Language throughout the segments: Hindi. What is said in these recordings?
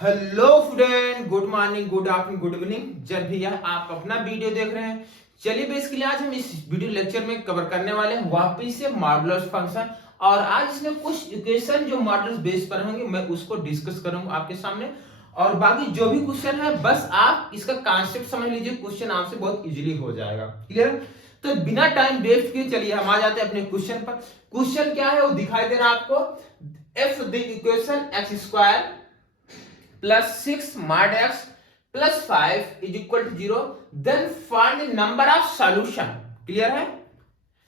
Hello friend, good morning, good afternoon, good evening. जब भी आप अपना वीडियो देख रहे हैं, चलिए बेसिकली आज हम इस वीडियो लेक्चर में कवर करने वाले हैं वापिस से मॉडुलस फंक्शन। और आज इसमें कुछ इक्वेशन जो मॉडुलस बेस पर होंगे मैं उसको डिस्कस करूंगा आपके सामने। और बाकी जो भी क्वेश्चन है बस आप इसका कॉन्सेप्ट समझ लीजिए, क्वेश्चन आपसे बहुत इजीली हो जाएगा। क्लियर? तो बिना टाइम वेस्ट किए चलिए हम आ जाते हैं अपने क्वेश्चन पर। क्वेश्चन क्या है वो दिखाई दे रहा है आपको। If the equation x square plus 6 mod x plus 5 is equal to 0, then find the number of solution। Clear है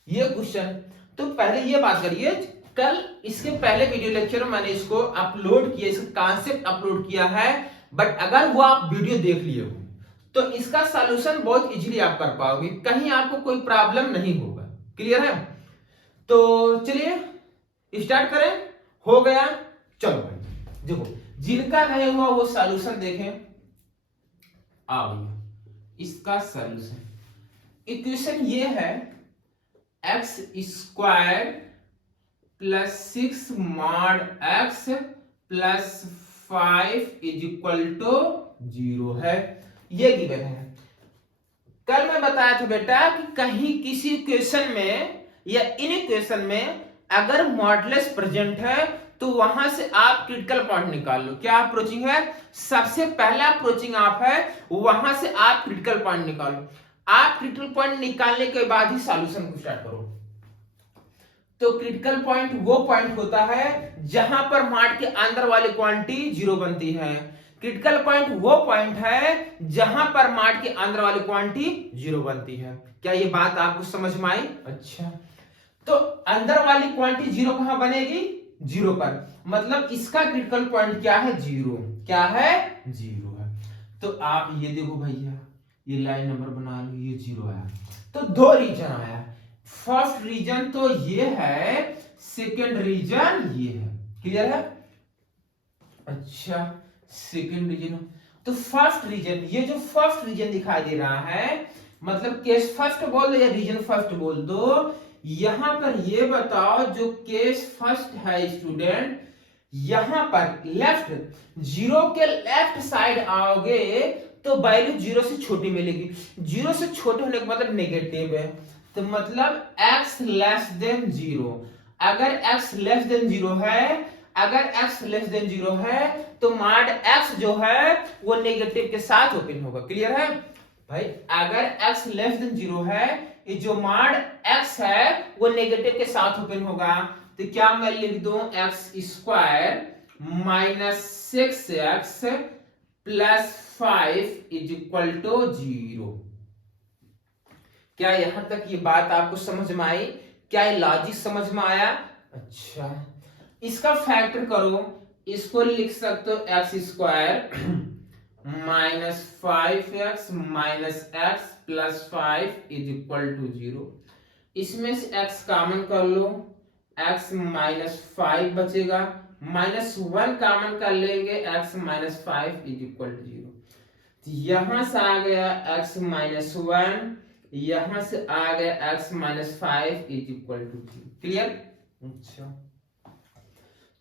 ये क्वेश्चन? तो पहले ये बात करिए, कल इसके पहले वीडियो लेक्चर में मैंने इसको अपलोड किया, इसका कॉन्सेप्ट अपलोड किया है। बट अगर वो आप वीडियो देख लिए हो तो इसका सॉल्यूशन बहुत इजीली आप कर पाओगे, कहीं आपको कोई प्रॉब्लम नहीं होगा। क्लियर है? तो चलिए स्टार्ट करें। हो गया? चलो भाई देखो, जिनका नहीं हुआ वो सॉल्यूशन देखें। आओ इसका सॉल्यूशन इक्वेशन ये है, x square plus 6 mod x plus 5 is equal to 0 है। ये गिवन है। कल मैं बताया था बेटा कि कहीं किसी इक्वेशन में या इन इक्वेशन में अगर मॉडुलस प्रेजेंट है तो वहां से आप क्रिटिकल पॉइंट निकाल लो। क्या अप्रोचिंग है? सबसे पहला अप्रोचिंग आप है, वहां से आप क्रिटिकल पॉइंट निकालो। आप क्रिटिकल पॉइंट निकालने के बाद ही सॉल्यूशन को स्टार्ट करो। तो क्रिटिकल पॉइंट वो पॉइंट होता है जहां पर मॉड के अंदर वाली क्वांटिटी जीरो बनती है। क्रिटिकल पॉइंट वो पॉइंट है जहां पर मॉड के अंदर वाली क्वांटिटी जीरो बनती है। क्या ये बात आपको समझ में आई? अच्छा, तो अंदर वाली क्वांटिटी जीरो कहां बनेगी? जीरो पर। मतलब इसका क्रिटिकल पॉइंट क्या है? जीरो। क्या है? जीरो है। तो आप ये देखो भैया, ये लाइन नंबर बना लो, ये जीरो आया। तो दो रीजन आया। फर्स्ट रीजन तो ये है, सेकंड रीजन ये है। क्लियर है? अच्छा, सेकंड रीजन तो फर्स्ट रीजन, ये जो फर्स्ट रीजन दिखाई दे रहा है, मतलब केस फर्स्ट बोल दो या रीजन फर्स्ट बोल दो। यहां पर ये बताओ, जो केस फर्स्ट है स्टूडेंट, यहां पर लेफ्ट जीरो के लेफ्ट साइड आओगे तो वैल्यू जीरो से छोटी मिलेगी। जीरो से छोटे होने का मतलब नेगेटिव है, तो मतलब x लेस देन जीरो। अगर x लेस देन जीरो है, अगर x लेस देन जीरो है तो मॉड x जो है वो नेगेटिव के साथ ओपन होगा। क्लियर है भाई? अगर x लेस देन जीरो है, ये जो मॉड x है वो नेगेटिव के साथ ओपन होगा। तो क्या मैं लिख दूं? X square minus 6x plus 5 is equal to 0। क्या यहां तक ये बात आपको समझ में आई? क्या ये लॉजिक समझ में आया? अच्छा, इसका फैक्टर करो, इसको लिख सकते हो x square minus 5x minus x plus 5 is equal to 0। इसमें से x कॉमन कर लो, x माइनस 5 बचेगा, माइनस 1 कॉमन कर लेंगे, x minus 5 is equal to 0। यहां से आ गया x माइनस 1, यहां से आ गया x minus 5 is equal to 0। Clear? अच्छा,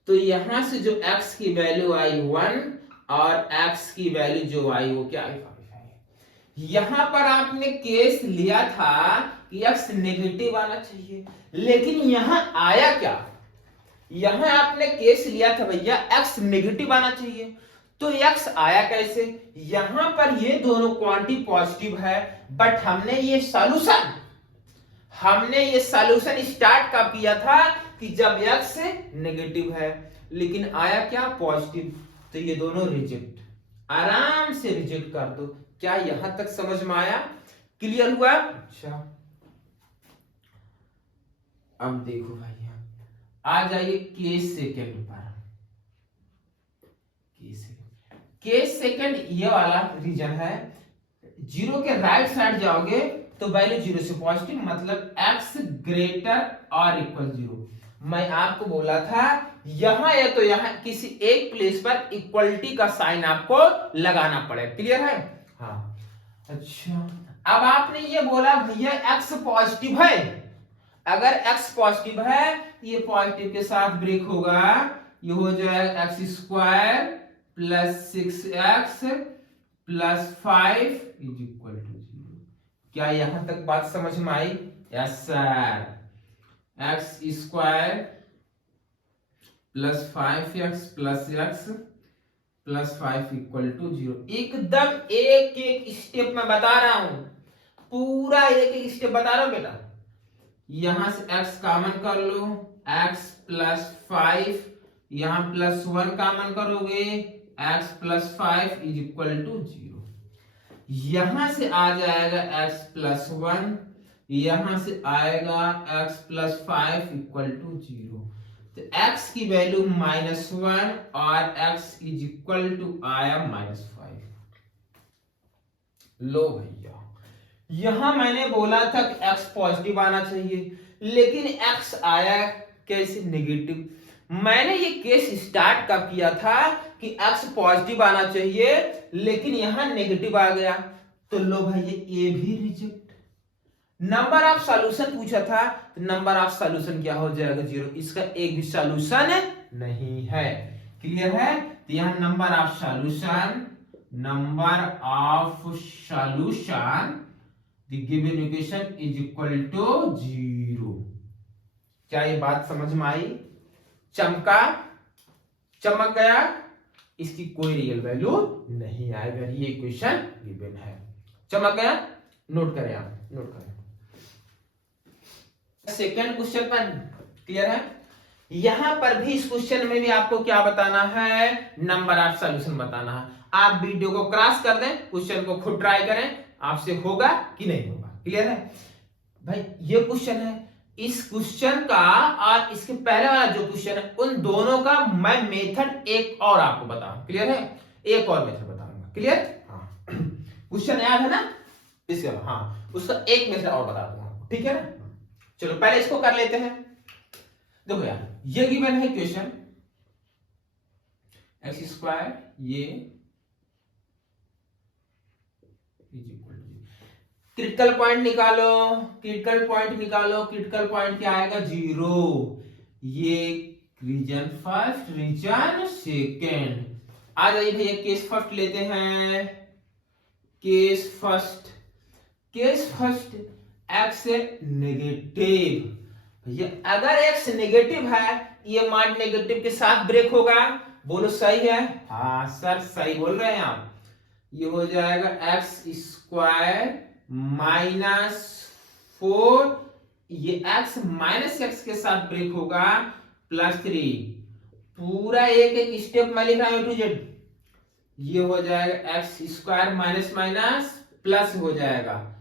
तो यहां से जो x की वैल्यू आई 1 और x की वैल्यू जो आई वो क्या आई? 5 आई। यहां पर आपने केस लिया था कि x नेगेटिव आना चाहिए, लेकिन यहां आया क्या? यहां आपने केस लिया था भैया x नेगेटिव आना चाहिए, तो x आया कैसे? यहां पर ये दोनों क्वांटिटी पॉजिटिव है, बट हमने ये सॉल्यूशन स्टार्ट कब किया था? कि जब x नेगेटिव है, लेकिन आया क्या? पॉजिटिव। तो ये दोनों रिजेक्ट, आराम से रिजेक्ट कर दो। क्या यहां तक समझ में आया? क्लियर हुआ? अच्छा, अब देखो भैया, आ जाइए केस सेकंड पर। केस सेकंड ये वाला रीजन है, जीरो के राइट साइड जाओगे तो वैल्यू जीरो से पॉजिटिव, मतलब x ग्रेटर और इक्वल 0। मैं आपको बोला था यहां या तो यहां किसी एक प्लेस पर इक्वलिटी का साइन आपको लगाना पड़ेगा। क्लियर है? हाँ। अच्छा, अब आपने ये बोला भैया x पॉजिटिव है, अगर x पॉजिटिव है तो ये पॉजिटिव के साथ ब्रेक होगा, ये हो जाएगा x square plus 6x plus 5 is equal to 0। क्या यहां तक बात समझ में आई? Yes sir. X square plus 5x plus x plus 5 equal to 0। एकदम एक एक स्टेप में बता रहा हूं, पूरा एक एक स्टेप बता रहा हूं बेटा। यहां से x कॉमन कर लो, x प्लस 5, यहां प्लस 1 कॉमन करोगे, x plus 5 is equal to 0। यहां से आ जाएगा x प्लस 1, यहां से आएगा x प्लस 5 इक्वल टू 0। तो x की वैल्यू -1 और x इज इक्वल टू आया -5। लो भैया, यहां मैंने बोला था कि x पॉजिटिव आना चाहिए, लेकिन x आया कैसे? नेगेटिव। मैंने ये केस स्टार्ट कब किया था कि x पॉजिटिव आना चाहिए, लेकिन यहां नेगेटिव आ गया, तो लो भाई ये भी रिजेक्ट। नंबर ऑफ सॉल्यूशन पूछा था, तो नंबर ऑफ सॉल्यूशन क्या हो जाएगा? 0। इसका एक भी सॉल्यूशन नहीं है। क्लियर है? तो यहां number of solution the given equation is equal to 0। क्या ये बात समझ में आई? चमका, चमक गया, इसकी कोई रियल वैल्यू नहीं आएगा, ये इक्वेशन गिवन है। चमक गया? नोट करें आप, नोट करें। सेकंड क्वेश्चन पर क्लियर है? यहां पर भी इस क्वेश्चन में भी आपको क्या बताना है? नंबर ऑफ सॉल्यूशन बताना है। आप वीडियो को क्रॉस कर दें, क्वेश्चन को खुद ट्राई करें, आपसे होगा कि नहीं होगा। क्लियर है भाई? ये क्वेश्चन है, इस क्वेश्चन का और इसके पहले वाला जो क्वेश्चन है, उन दोनों का मैं मेथड एक और आपको बताऊं। क्लियर है? एक और मेथड बताऊंगा। क्लियर? हाँ, क्वेश्चन याद है ना? इसका हाँ, उसका एक मेथड और बता दूंगा। ठीक है ना? चलो पहले इसको कर लेते हैं। देखो यार, ये गिवन है क्वेश्चन एक्स स्क्वायर ये क्रिटिकल पॉइंट निकालो, क्रिटिकल पॉइंट निकालो। क्रिटिकल पॉइंट क्या आएगा? 0। ये रीजन फर्स्ट, रीजन सेकेंड। आ जाइए भैया, केस फर्स्ट लेते हैं। Case first, case first x negative. भैया अगर एक्स नेगेटिव है, ये मान नेगेटिव के साथ ब्रेक होगा। बोलो सही है? हाँ सर सही बोल रहे हैं आप। ये हो जाएगा एक्स स्क्वायर -4, ये x माइनस एक्स के साथ ब्रेक होगा, +3। पूरा एक एक स्टेप में लिख रहा हूं A to Z। ये हो जाएगा x square minus minus plus हो जाएगा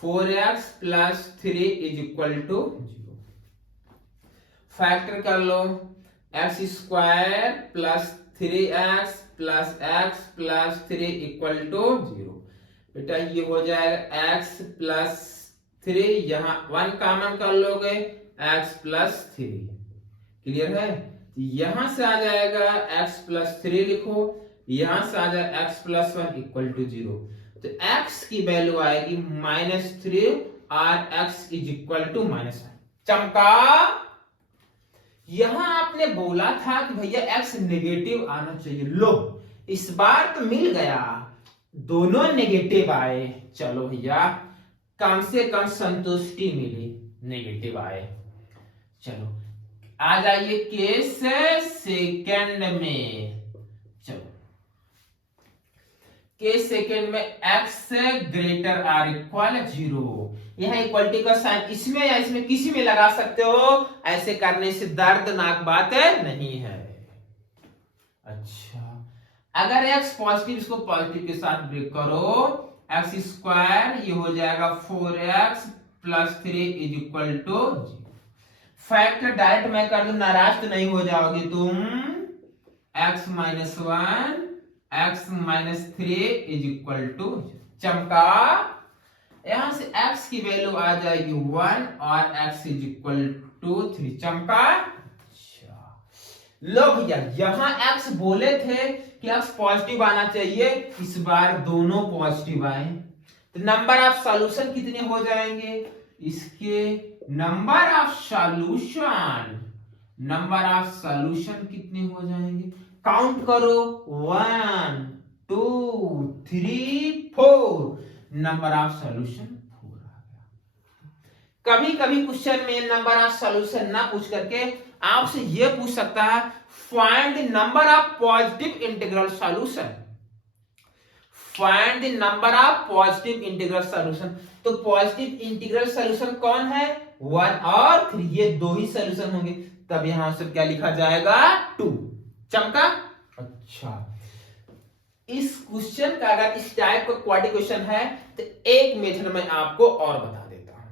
4x plus 3 is equal to 0। Factor कर लो, x square plus 3x plus x plus 3 equal to 0। बेटा ये हो जाएगा x प्लस 3, यहां 1 कॉमन कर लोगे, x प्लस 3। क्लियर है? यहां से आ जाएगा x प्लस 3 लिखो, यहां से आ जाएगा x प्लस 1 इक्वल टू 0। तो x की वैल्यू आएगी -3 और x इज इक्वल टू -1। चमका? यहां आपने बोला था कि भैया x नेगेटिव आना चाहिए। लो इस बार तो मिल गया, दोनों नेगेटिव आए। चलो भैया कम से कम संतुष्टि मिली, नेगेटिव आए। चलो आ जाइए केस सेकंड में। चलो केस सेकंड में x ग्रेटर आर इक्वल 0। यहां इक्वलिटी का साइन इसमें या इसमें किसी में लगा सकते हो, ऐसे करने से दर्दनाक बात नहीं है। अच्छा, अगर x पॉजिटिव, इसको पॉजिटिव के साथ ब्रेक करो, एक्स स्क्वायर ये हो जाएगा 4x plus 3 is equal to 0। Factor direct मैं कर दूं, नाराज तो नहीं हो जाओगे तुम। x minus 1 x minus 3 is equal to. चमका? यहां से x की वैल्यू आ जाएगी 1 और x इज इक्वल टू 3। चमका? लो भैया यहां x बोले थे कि x पॉजिटिव आना चाहिए, इस बार दोनों पॉजिटिव आए। तो नंबर ऑफ सॉल्यूशन कितने हो जाएंगे? इसके नंबर ऑफ सॉल्यूशन कितने हो जाएंगे? काउंट करो 1 2 3 4, नंबर ऑफ सॉल्यूशन 4 आ गया। कभी कभी क्वेश्चन में नंबर ऑफ सॉल्यूशन ना पूछ करके आपसे यह पूछ सकता है find the number of positive integral solution. Find the number of positive integral solution. तो पॉजिटिव इंटीग्रल सॉल्यूशन कौन है? 1 और 3, ये दो ही सॉल्यूशन होंगे, तब यहां से क्या लिखा जाएगा? 2। चमका? अच्छा, इस क्वेश्चन का अगर इस टाइप का क्वाड्रेटिक क्वेश्चन है तो एक मेथड में आपको और बता देता हूं,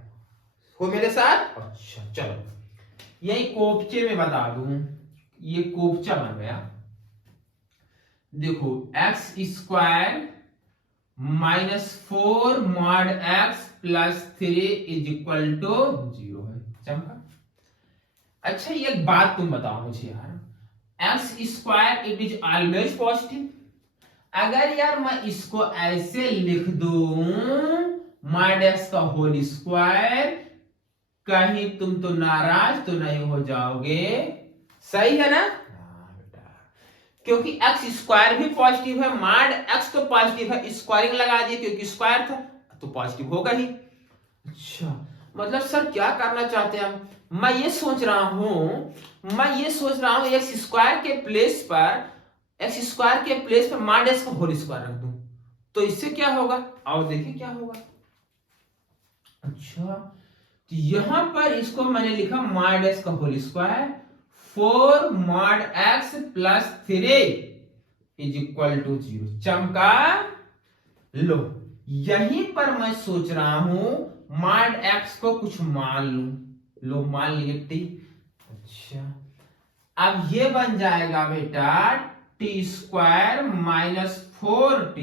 हो मेरे साथ? अच्छा चलो, यही कोपचे में बता दूं, ये कोपचा बन गया। देखो x square -4 mod x plus 3 is equal to 0 है। चमका? अच्छा एक बात तुम बताओ मुझे यार, x square it is always positive. अगर यार मैं इसको ऐसे लिख दूं मॉड एक्स का होल स्क्वायर, कहीं तुम तो नाराज तो नहीं हो जाओगे? सही है ना? क्योंकि एक्स स्क्वायर भी पॉजिटिव है, मॉड एक्स तो पॉजिटिव है, स्क्वायरिंग लगा दिए क्योंकि स्क्वायर था तो पॉजिटिव होगा ही। अच्छा मतलब सर क्या करना चाहते हैं आप? मैं ये सोच रहा हूं एक्स स्क्वायर के प्लेस पर मॉड एक्स का होल स्क्वायर रख दूं, तो इससे क्या होगा? आओ देखिए क्या होगा। अच्छा तो यहां पर इसको मैंने लिखा मॉड एक्स का whole square 4 mod x plus 3 is equal to 0। चमका? लो यहीं पर मैं सोच रहा हूं मॉड एक्स को कुछ मान लूं, लो मान लिए टी। अच्छा अब ये बन जाएगा बेटा t square -4t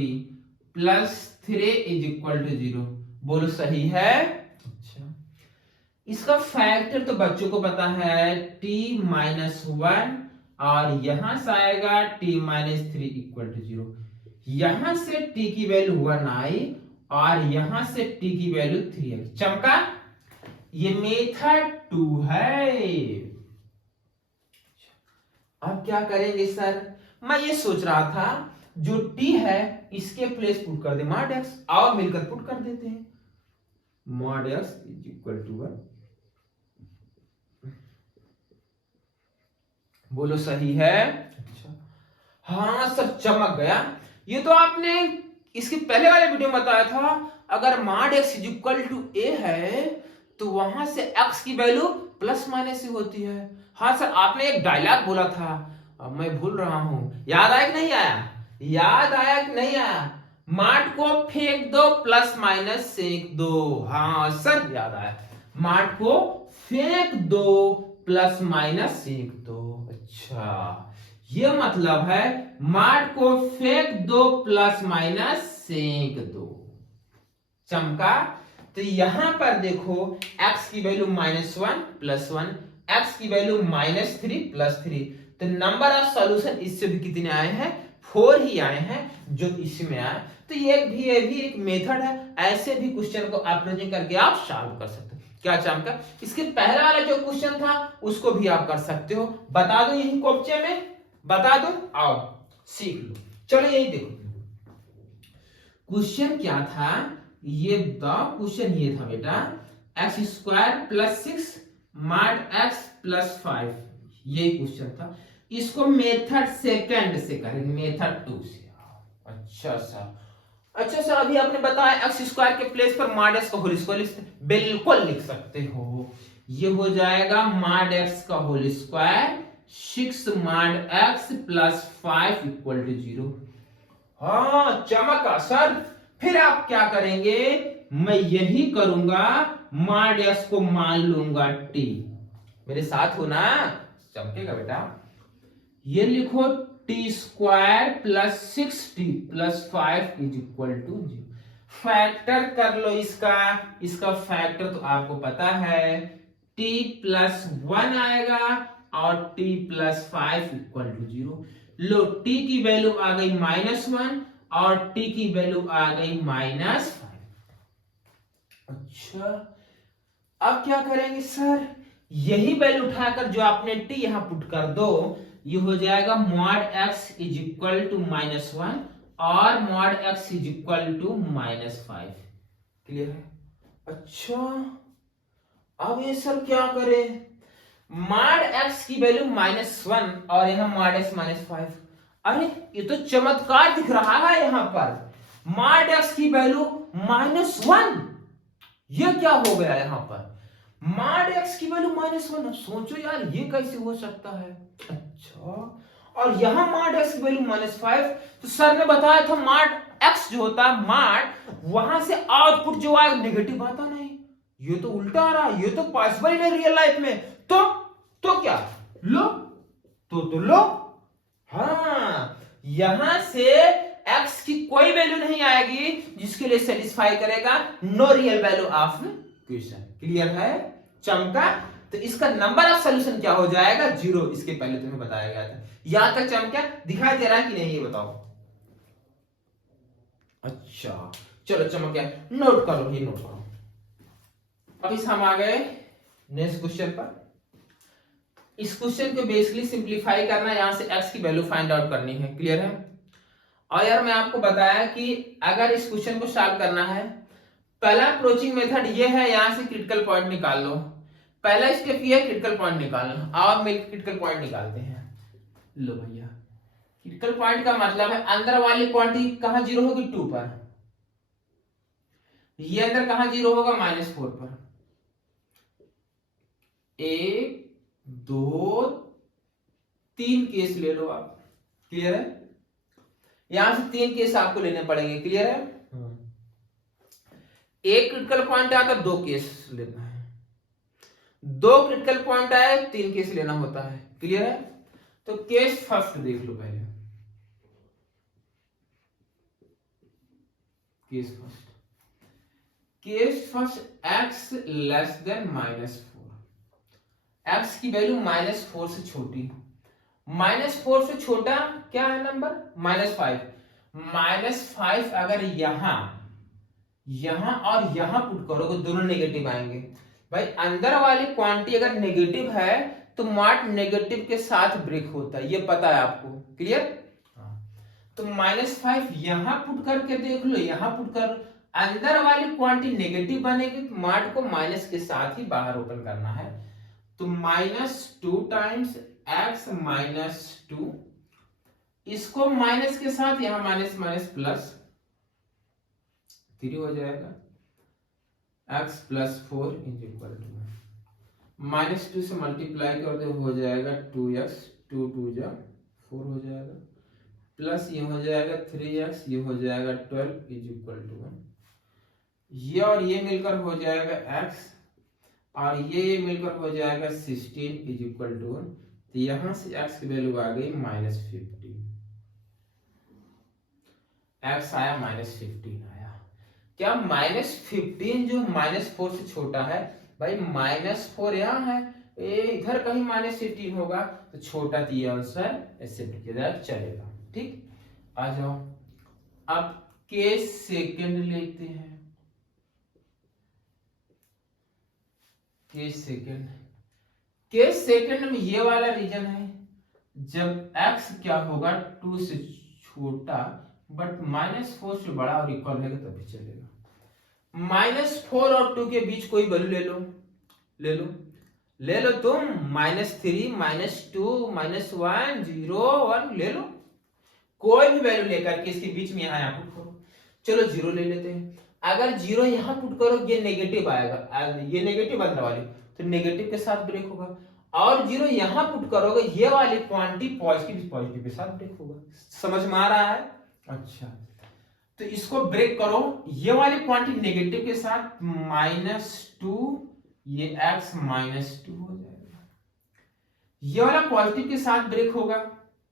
plus 3 is equal to 0। बोलो सही है? अच्छा इसका फैक्टर तो बच्चों को पता है t-1, और यहां से आएगा t-3 इक्वल टू 0। यहां से t की वैल्यू 1 आई और यहां से t की वैल्यू 3 आई। चमका? ये मेथड 2 है। अब क्या करेंगे सर? मैं ये सोच रहा था जो t है इसके प्लेस पुट कर दे मॉड एक्स, आओ मिलकर पुट कर देते हैं। Mod x is equal to 1। बोलो सही है? अच्छा हाँ सर चमक गया। ये तो आपने इसके पहले वाले वीडियो में बताया था, अगर mod x is equal to a है तो वहां से एक्स की वैल्यू प्लस माइनस ही होती है। हाँ सर आपने एक डायलॉग बोला था, अब मैं भूल रहा हूं, याद आया कि नहीं आया? याद आया कि नहीं आया? मॉड को फेंक दो प्लस माइनस सेक दो। हाँ सर याद आया, मॉड को फेंक दो प्लस माइनस सेक दो। अच्छा ये मतलब है मॉड को फेंक दो प्लस माइनस सेक दो। चमका? तो यहां पर देखो x की वैल्यू -1 प्लस 1, x की वैल्यू -3 प्लस 3, तो नंबर ऑफ सॉल्यूशन इससे भी कितने आए हैं? 4 ही आए हैं जो इसमें आए। तो ये भी एक मेथड है, ऐसे भी क्वेश्चन को अप्रोचिंग करके आप सॉल्व कर सकते हो। क्या चमका? इसके पहले वाला जो क्वेश्चन था उसको भी आप कर सकते हो, बता दो यही क्वेश्चन में, बता दो, आओ सीख लो। चलो यही देखो क्वेश्चन क्या था। ये क्वेश्चन ये था बेटा x square plus 6 mod x plus 5, ये क्वेश्चन था। इसको मेथड सेकंड से करेंगे, मेथड 2 से। अच्छा सर अभी आपने बताया एक्स स्क्वायर के प्लेस पर मॉड एक्स का होल स्क्वायर बिल्कुल लिख सकते हो। ये हो जाएगा मॉड एक्स का whole square 6 mod x plus 5 equal to 0। हाँ चमका सर। फिर आप क्या करेंगे? मैं यही करूंगा, मॉड एक्स को मान लूंगा t। मेरे साथ हो ना? चमकेगा बेटा। ये लिखो t square plus 6t plus 5 is equal to 0। Factor कर लो इसका फैक्टर तो आपको पता है t प्लस 1 आएगा और t प्लस 5 इक्वल टू 0। लो t की वैल्यू आ गई -1 और t की वैल्यू आ गई -5। अच्छा अब क्या करेंगे सर? यही वैल्यू उठाकर जो आपने t यहां पुट कर दो, ये हो जाएगा mod x is equal to -1 और mod x is equal to -5। Clear है? अच्छा, अब ये सर क्या करें? मॉड एक्स की वैल्यू -1 और यहाँ मॉड एक्स -5। अरे ये तो चमत्कार दिख रहा है यहाँ पर। मॉड एक्स की वैल्यू -1, ये क्या हो गया यहाँ पर? मॉड एक्स की वैल्यू -1। सोचो यार ये कैसे हो सकता है? अच्छा, और यहां मॉड एक्स की वैल्यू -5। तो सर ने बताया था मॉड एक्स जो होता है मॉड, वहां से आउटपुट जो आए नेगेटिव आता नहीं। ये तो उल्टा आ रहा है, ये तो पॉसिबल ही नहीं रियल लाइफ में। तो क्या लो, तो लो। हाँ, यहां से एक्स की कोई वैल्यू नहीं आएगी जिसके लिए सेटिस्फाई करेगा no real value of question. Clear है? चमका? तो इसका नंबर ऑफ सॉल्यूशन क्या हो जाएगा? 0। इसके पहले तुम्हें बताया गया था। यहां तक चमका? दिखाई दे रहा है कि नहीं ये बताओ। अच्छा चलो चमक गया, नोट करो, ये नोट करो। अब इस हम आ गए नेक्स्ट क्वेश्चन पर। इस क्वेश्चन को बेसिकली सिंप्लीफाई करना है, यहां से x की वैल्यू फाइंड आउट करनी है। क्लियर है? और यार मैं आपको बताया कि अगर इस क्वेश्चन को सॉल्व करना है, पहला अप्रोचिंग मेथड ये है, यहां से क्रिटिकल पॉइंट निकाल लो। पहला स्टेप ये है क्रिटिकल पॉइंट निकालना। आप मिलकर क्रिटिकल पॉइंट निकालते हैं। लो भैया, क्रिटिकल पॉइंट का मतलब है अंदर वाली क्वांटिटी कहां 0 होगी? 2 पर। ये अंदर कहां 0 होगा? -4 पर। 1 2 3 केस ले लो आप। क्लियर है? यहां से 3 केस आपको लेने पड़ेंगे। क्लियर है? एक क्रिटिकल पॉइंट आया तो 2 केस लेना है, 2 क्रिटिकल पॉइंट आए 3 केस लेना होता है। क्लियर है? तो केस फर्स्ट देख लो पहले। Case first x less than -4। x की वैल्यू -4 से छोटी। -4 से छोटा क्या है नंबर? -5। -5 अगर यहां और यहां पुट करोगे दोनों नेगेटिव आएंगे। भाई अंदर वाली क्वांटिटी अगर नेगेटिव है तो मॉड नेगेटिव के साथ ब्रेक होता है, ये पता है आपको। क्लियर? तो -5 यहां पुट करके देख लो, यहां पुट कर, अंदर वाली क्वांटिटी नेगेटिव बनेगी तो मॉड को माइनस के साथ ही बाहर ओपन करना है। तो -2 टाइम्स x -2, इसको माइनस के साथ यहां माइनस माइनस प्लस 3 हो जाएगा। x + 4 = -2 से मल्टीप्लाई कर दो, हो जाएगा 2x, 2 2 जा 4 हो जाएगा, प्लस ये हो जाएगा 3x, ये हो जाएगा 12 = 1। ये और ये मिलकर हो जाएगा x, और ये मिलकर हो जाएगा 16 = 1। तो यहां से x की वैल्यू आ गई -15। x आया -15 आया। क्या -15 जो -4 से छोटा है? भाई -4 यहाँ है, इधर कहीं -15 होगा, तो छोटा तो ये आंसर एक्सेप्ट किया जाए, चलेगा। ठीक, आ जाओ अब केस सेकंड लेते हैं। केस सेकंड में ये वाला रीजन है जब x क्या होगा 2 से छोटा बट -4 से बड़ा और इक्वल है तभी चलेगा। -4 और 2 के बीच कोई वैल्यू ले लो तुम, -3 -2 -1 0 1 ले लो, कोई भी वैल्यू लेकर के इसके बीच में यहाँ पुट करो। चलो 0 ले लेते हैं। अगर 0 यहाँ पुट करो ये नेगेटिव आएगा, ये नेगेटिव अंदर वाली, तो नेगेटिव के साथ ब्रेक होगा। और 0 यहाँ पुट करोगे ये वाली क्वांटिटी पॉजिटिव के साथ ब्रेक होगा। समझ में आ रहा है? अच्छा, तो इसको ब्रेक करो, ये वाली क्वांटिटी नेगेटिव के साथ -2, ये x -2 हो जाएगा। ये वाला पॉजिटिव के साथ ब्रेक होगा,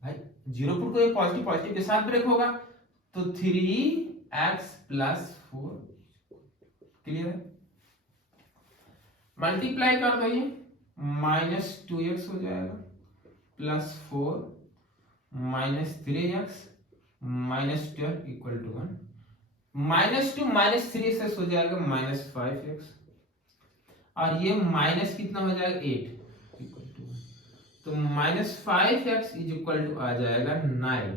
भाई 0 पुट करो पॉजिटिव के साथ ब्रेक होगा, तो 3x + 4। क्लियर है? मल्टीप्लाई कर दो, ये -2x हो जाएगा +4 -3x -12 = 1। -2 -3 से हो जाएगा -5x, और ये माइनस कितना हो जाएगा 8 = 1। तो -5x इज इक्वल टू आ जाएगा 9,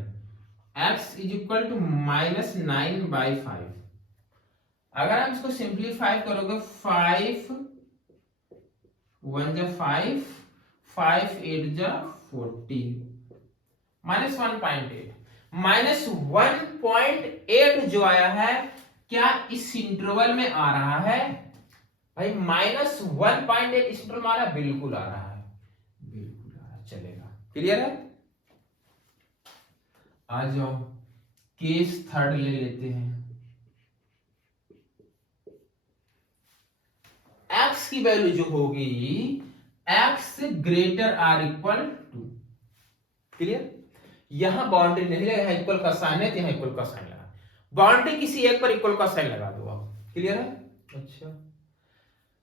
x इज इक्वल टू -9/5। अगर आप इसको सिंप्लीफाई करोगे 5 1 जा 5, 5 8 जा 40, -1.8। -1.8 जो आया है क्या इस इंटरवल में आ रहा है भाई? -1.8 इस इंटरवल में आ रहा है? बिल्कुल आ रहा है, बिल्कुल आ रहा है, चलेगा। क्लियर है? आ जाओ केस थर्ड ले लेते हैं। x की वैल्यू जो होगी x greater or equal to, clear? यहां बाउंड्री नहीं लगा, इक्वल का साइन है, यहां इक्वल का साइन लगा, बाउंड्री किसी एक पर इक्वल का साइन लगा दो आप। क्लियर है? अच्छा,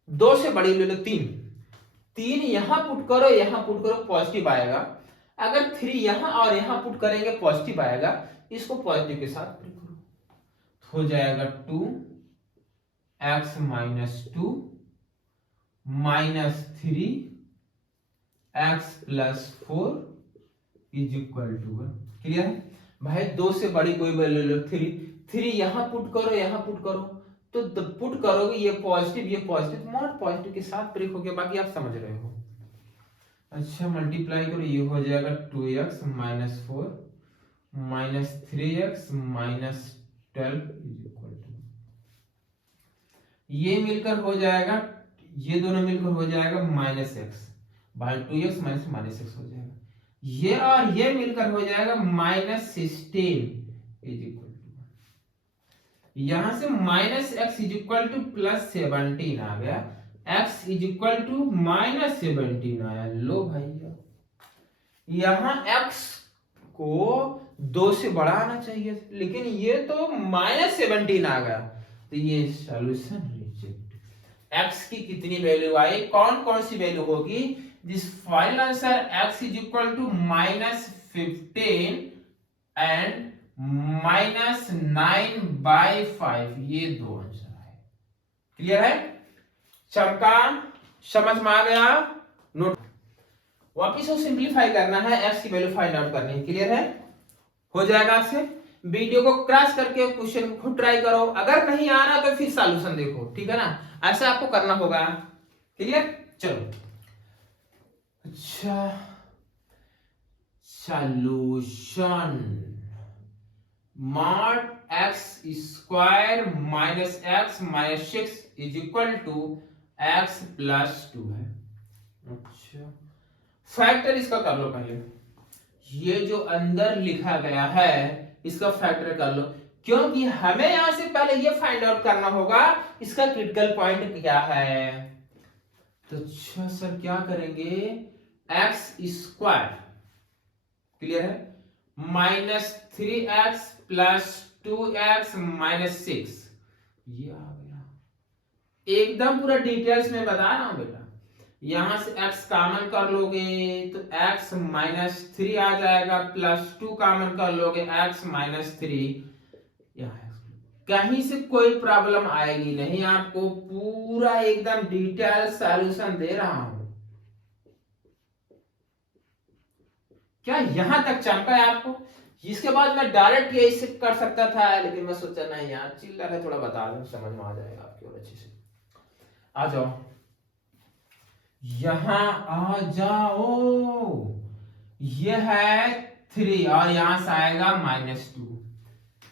2 से बड़ी ले लो 3, 3 यहां पुट करो, यहां पुट करो, पॉजिटिव आएगा। अगर 3 यहां और यहां पुट करेंगे पॉजिटिव आएगा, इसको पॉजिटिव के साथ पुट करो, हो जाएगा 2x - 2 -3x + 4 is equal to 1। Clear है भाई? 2 से बड़ी कोई वैल्यू ले लो, 3 यहां पुट करो, यहां पुट करो, तो पुट करोगे ये पॉजिटिव मॉड पॉजिटिव के साथ ब्रेक हो गया, बाकी आप समझ रहे हो। अच्छा, मल्टीप्लाई करो, ये हो जाएगा 2x - 4 -3x - 12 is equal to, ये मिलकर हो जाएगा, ये दोनों मिलकर हो जाएगा -x भाई 2x -x हो जाएगा, ये और ये मिलकर हो जाएगा -16 इज इक्वल टू, यहां से -x इज इक्वल टू +17 आ गया, x इज इक्वल टू -17 आया। लो भैया, यहां x को 2 से बढ़ाना चाहिए, लेकिन ये तो -17 आ गया, तो ये सॉल्यूशन रिजेक्ट। x की कितनी वैल्यू आई, कौन कौन सी वैल्यू होगी? This final answer x is equal to -15 and -9/5, ये दो आंसर है। क्लियर है? चमका, समझ में आ गया? नोट वापिस से सिंप्लीफाई करना है, x की वैल्यू फाइंड आउट करनी है। क्लियर है? हो जाएगा आपसे। वीडियो को क्रॉस करके क्वेश्चन को खुद ट्राई करो, अगर नहीं आ रहा तो फिर सॉल्यूशन देखो, ठीक है ना? ऐसा आपको करना होगा। क्लियर? चलो, अच्छा, solution mod x² - x - 6 is equal to x + 2 है। अच्छा, फैक्टर इसका कर लो पहले, ये जो अंदर लिखा गया है इसका फैक्टर कर लो, क्योंकि हमें यहां से पहले ये फाइंड आउट करना होगा इसका क्रिटिकल पॉइंट क्या है। तो अच्छा सर क्या करेंगे, x², क्लियर है, -3x + 2x - 6, ये आ गया। एकदम पूरा डिटेल्स में बता रहा हूं बेटा, यहां से x कॉमन कर लोगे तो x - 3 आ जाएगा, +2 कॉमन कर लोगे x - 3, कहीं से कोई प्रॉब्लम आएगी नहीं, आपको पूरा एकदम डिटेल सॉल्यूशन दे रहा हूं। क्या यहां तक चमका है आपको? इसके बाद मैं डायरेक्ट ये इसे कर सकता था, लेकिन मैं सोचा नहीं यार, चिल्लर है, थोड़ा बता दूं, समझ में आ जाएगा आपकी और अच्छे से। आ जाओ, यहां आ जाओ, ये है 3 और यहां से आएगा -2,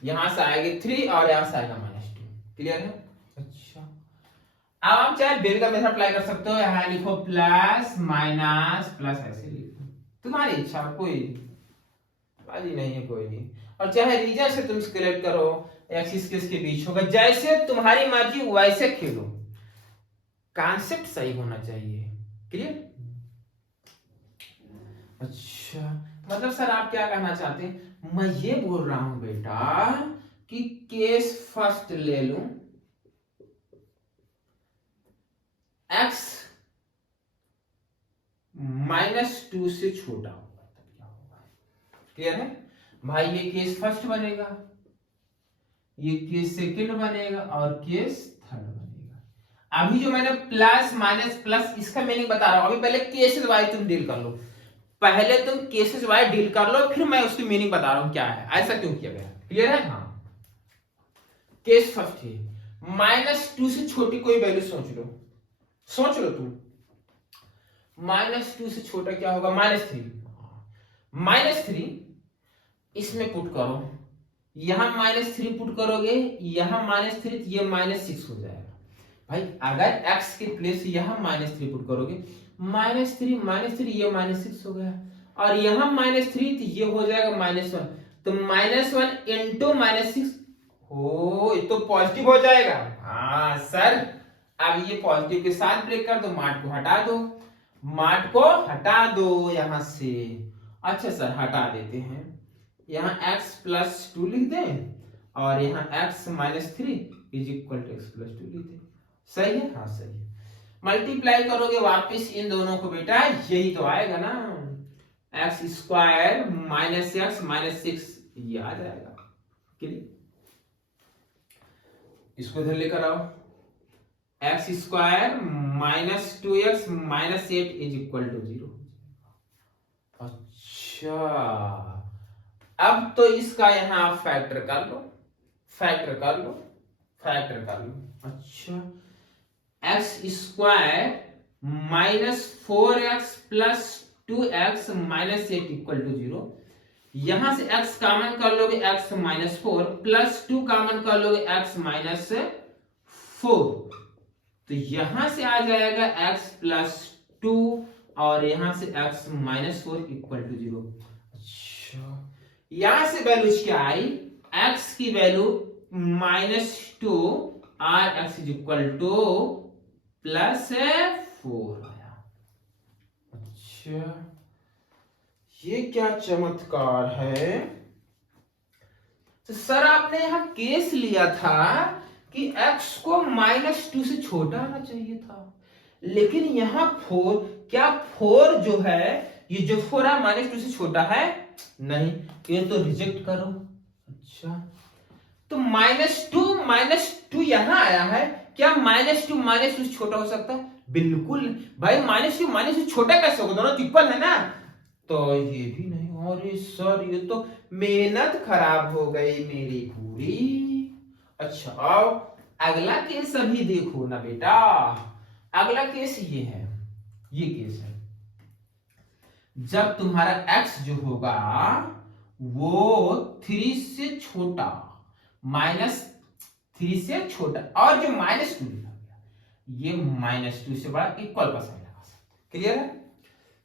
यहां से आएगी 3 और यहां से आएगा -2। क्लियर है? अच्छा, अब आप चाहे बेल का मेथड अप्लाई कर सकते हो, यहां लिखो प्लस माइनस प्लस, ऐसे लिखो, तुम्हारी इच्छा, कोई बाजी नहीं है, कोई नहीं। और चाहे रीजन से तुम सिलेक्ट करो, एक्सिस के इसके बीच होगा, जैसे तुम्हारी मर्जी वैसे खेलो, कॉन्सेप्ट सही होना चाहिए। क्लियर? अच्छा, मतलब सर आप क्या कहना चाहते हैं? मैं ये बोल रहा हूं बेटा कि केस फर्स्ट ले लूं, x -2 से छोटा होगा तब क्या होगा? क्लियर है भाई? ये केस फर्स्ट बनेगा, ये केस सेकंड बनेगा और केस थर्ड बनेगा। अभी जो मैंने प्लस माइनस प्लस इसका मीनिंग बता रहा हूं, अभी पहले केस वाइज तुम डील कर लो। पहले तुम केसेस वाइज डील कर लो, फिर मैं उसकी मीनिंग बता रहा हूं क्या है, ऐसा क्यों किया गया। क्लियर है? हाँ, केस फर्स्ट है, -2 से छोटी कोई वैल्यू सोच लो तुम। -2 से छोटा क्या होगा? -3 इसमें पुट करो, यहां -3 पुट करोगे, यहां -3 तो ये -6 हो जाएगा। भाई अगर x के प्लेस यहां -3 पुट करोगे, -3 ये -6 हो गया, और यहां -3 तो ये हो जाएगा -1, तो -1 इंटू -6 हो, ये तो पॉजिटिव हो जाएगा। हाँ सर, अब ये पॉजिटिव के साथ ब्रेक कर दो, मार्ट को हटा दो यहां से। अच्छा सर, हटा देते हैं, यहाँ x+2 लिख दें, और यहाँ x -3 is equal to x+2 लिख दें। सही है? हाँ सही है। मल्टीप्लाई करोगे वापस इन दोनों को बेटा, यही तो आएगा ना, x² - x -6 ये आ जाएगा। क्लियर? इसको इधर लेकर आओ, x² - 2x - 8 is equal to 0। अच्छा, अब तो इसका यहां फैक्टर कर लो। अच्छा, x² - 4x + 2x - 8 equal to 0। यहां से x कॉमन कर लोगे, x -4 + 2 कॉमन कर लोगे, x -4, तो यहां से आ जाएगा x + 2, और यहां से x -4 इक्वल टू 0। अच्छा, यहां से वैल्यूज क्या आई? x की वैल्यू -2 और x इज इक्वल टू +4 आया। अच्छा, ये क्या चमत्कार है। तो सर आपने यहां केस लिया था कि x को -2 से छोटा आना चाहिए था, लेकिन यहां 4, क्या 4 जो है, ये जो 4 है -2 से छोटा है? नहीं, ये तो रिजेक्ट करो। अच्छा, तो -2 यहां आया है, क्या -2 से छोटा हो सकता है? बिल्कुल भाई, -2 से छोटा कैसे होगा, दोनों इक्वल है ना, तो ये भी नहीं। अरे सर, ये तो मेहनत खराब हो गई मेरी पूरी। अच्छा, आओ अगला केस अभी देखो ना बेटा। अगला केस ये है, ये केस है, जब तुम्हारा x जो होगा वो 3 से छोटा, -3 से छोटा, और जो -2 लिखा गया, ये -2 से बड़ा, इक्वल का साइन लगा सकते। क्लियर है?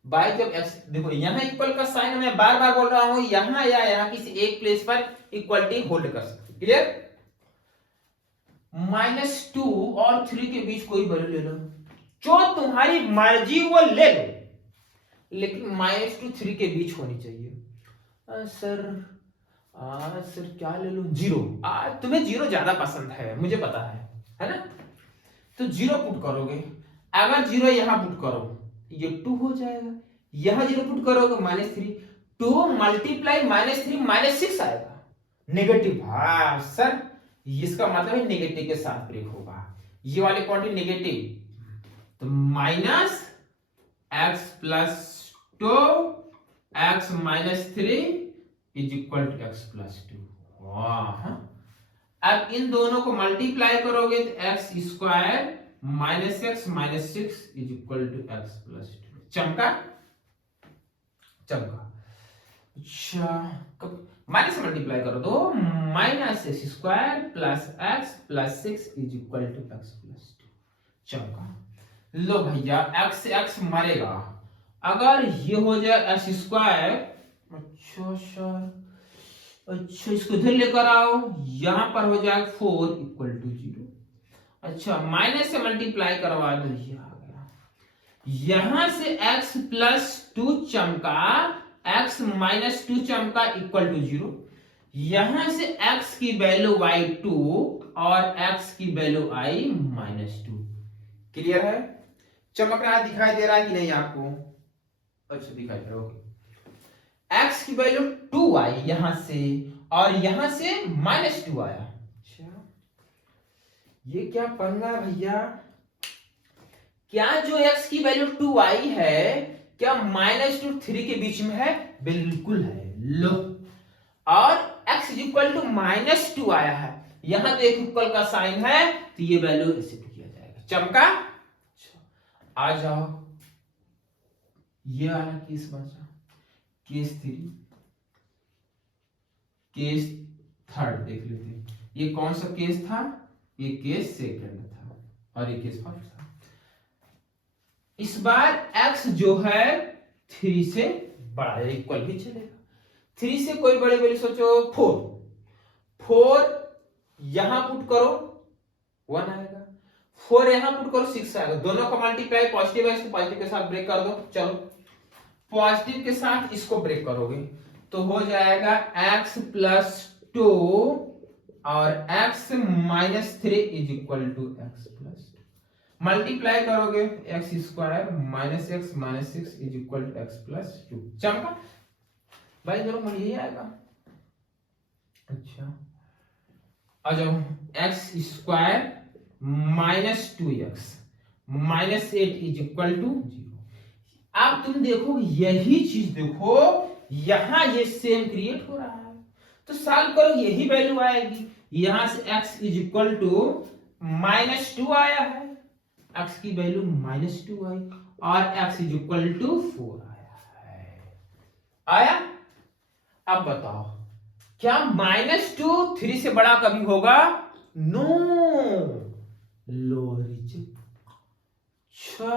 बाय जब x, देखो यहाँ इक्वल का साइन मैं बार बार बोल रहा हूं, यहां या यहां किसी एक प्लेस पर इक्वलिटी होल्ड कर सकते। क्लियर? -2 और 3 के बीच कोई वैल्यू ले लो, जो तुम्हारी मर्जी वो ले लो, लेकिन -2 3 के बीच होनी चाहिए। सर क्या ले लो? 0। तुम्हें 0 ज्यादा पसंद है, मुझे पता है ना, तो 0 पुट करोगे। अगर 0 यहां पुट करो, ये 2 हो जाएगा, यहां 0 पुट करोगे -3, 2 मल्टीप्लाई -3 -6 आएगा, नेगेटिव। हाँ सर, इसका मतलब है नेगेटिव के साथ ब्रेक होगा, ये वाली क्वांटिटी नेगेटिव, तो -x+2 x -3 is equal to x+2। वाह, अब इन दोनों को मल्टीप्लाई करोगे तो x² - x -6 is equal to x+2। चमका? अच्छा, माइनस से मल्टीप्लाई करो तो -x² + x + 6 is equal to x+2। चमका? लो भैया, x से x मरेगा, अगर ये हो जाए x²। अच्छा सर, अच्छा इसको इधर लेकर आओ, यहां पर हो जाएगा 4 इक्वल टू 0। अच्छा, माइनस से मल्टीप्लाई करवा दो, ये आ गया, यहां से x+2 चमका, x -2 चमका इक्वल टू 0, यहां से x की वैल्यू y2 और x की वैल्यू i -2। क्लियर है? चमक रहा है, दिखाई दे रहा है कि नहीं आपको? अच्छा दिखाई दे रहा है। x की वैल्यू 2 आई यहां से, और यहां से -2 आया। अच्छा, ये क्या पंगा भैया, क्या जो x की वैल्यू 2 आई है, क्या -2 3 के बीच में है? बिल्कुल है। लो, और x इज इक्वल टू -2 आया है, यहां तो एक इक्वल का साइन है तो ये वैल्यू एक्सेप्ट किया जाएगा। चमका? आ जाओ, ये वाला केस बचा, केस 3, केस 3 देख लेते हैं। ये कौन सा केस था? ये केस 2 था और ये केस 1 था। इस बार x जो है 3 से बड़ा है, इक्वल भी चलेगा। 3 से कोई बड़ी वैल्यू सोचो, 4 यहां पुट करो 1 आएगा, 4 यहां पुट करो 6 आएगा। दोनों का मल्टीप्लाई पॉजिटिव है, इसको पॉजिटिव के साथ ब्रेक कर दो। चलो, पॉजिटिव के साथ इसको ब्रेक करोगे तो हो जाएगा x प्लस 2 और x -3 is equal to x plus 2। Multiply करोगे x square minus x minus 6 is equal to x plus 2। चमका भाई, दोनों में यही आएगा। अच्छा, आ जाओ, x square minus 2x minus 8 is equal to 0। अब तुम देखो, यही चीज देखो, यहां ये सेम क्रिएट हो रहा है, तो सॉल्व करो, यही वैल्यू आएगी। यहां से x इज इक्वल टू -2 आया है, x की वैल्यू -2 आई, और x इज इक्वल टू 4 आया है। आया? अब बताओ, क्या -2 3 से बड़ा कभी होगा? No, lower result. अच्छा,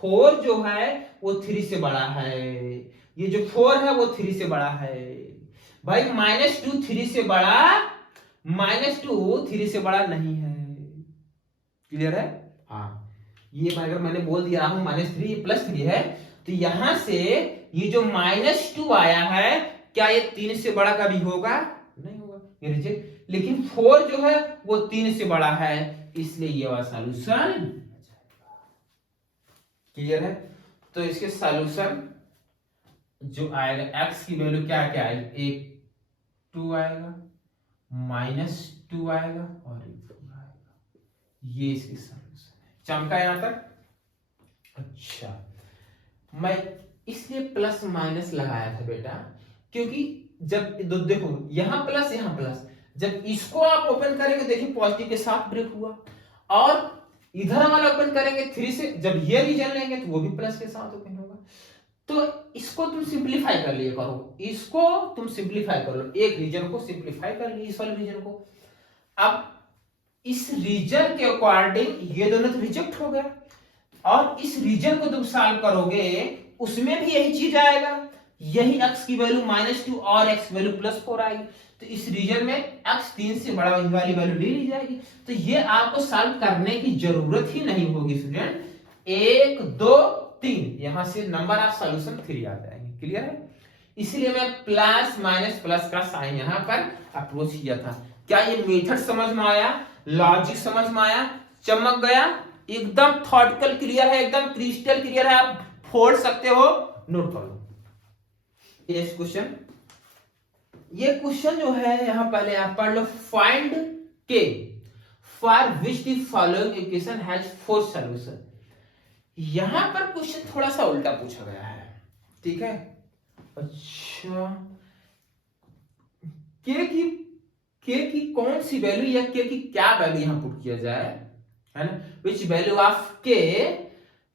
4 जो है वो 3 से बड़ा है, ये जो 4 है वो 3 से बड़ा है भाई। -2 3 से बड़ा, -2 3 से बड़ा नहीं है। क्लियर है? हाँ, ये अगर मैंने बोल दिया हूं -3 +3 है, तो यहां से ये जो -2 आया है, क्या ये 3 से बड़ा कभी होगा? नहीं होगा, ये रिजेक्ट। लेकिन 4 जो है वो 3 से बड़ा है, इसलिए ये वाला सॉल्यूशन। क्लियर है? तो इसके सॉल्यूशन जो आएगा, x की वैल्यू क्या क्या आएगी? एक 2 आएगा, -2 आएगा और एक 4 आएगा। ये इसके सॉल्यूशन है। चमका यहां तक? अच्छा, मैं इसलिए प्लस माइनस लगाया था बेटा, क्योंकि जब देखो, यहां प्लस यहां प्लस, जब इसको आप ओपन करेंगे, देखिए पॉजिटिव के साथ ब्रेक हुआ, और इधर वाला ओपन करेंगे 3 से, जब ये रीजन लेंगे तो वो भी प्लस के साथ ओपन होगा। तो इसको तुम सिंपलीफाई कर लिया करो, इसको तुम सिंपलीफाई कर लो, एक रीजन को सिंपलीफाई कर लिया, इस वाले रीजन को। अब इस रीजन के अकॉर्डिंग ये दोनों तो रिजेक्ट हो गया, और इस रीजन को तुम सॉल्व करोगे, उसमें भी यही चीज आएगा, यही x की वैल्यू -2 और x वैल्यू +4 आएगी। तो इस रीजन में x 3 से बड़ा वाली वैल्यू ले ली जाएगी, तो ये आपको सॉल्व करने की जरूरत ही नहीं होगी स्टूडेंट। 1 2 3 यहां से नंबर ऑफ सॉल्यूशन 3 आ जाएंगे। क्लियर है? इसलिए मैं प्लस माइनस प्लस का साइन यहां पर अप्रोच किया था। क्या ये मेथड समझ में आया? लॉजिक समझ में आया? चमक गया? एकदम थॉटिकल क्लियर है, एकदम क्रिस्टल क्लियर है, आप फोड़ सकते हो, नोट कर लो। ये क्वेश्चन, ये क्वेश्चन जो है यहां पहले आप पढ़ लो। फाइंड के for which the following equation has 4 solution. यहां पर क्वेश्चन थोड़ा सा उल्टा पूछा गया है, ठीक है? अच्छा, के की कौन सी वैल्यू या के की क्या वैल्यू यहां पुट किया जाए, है ना? विच वैल्यू ऑफ के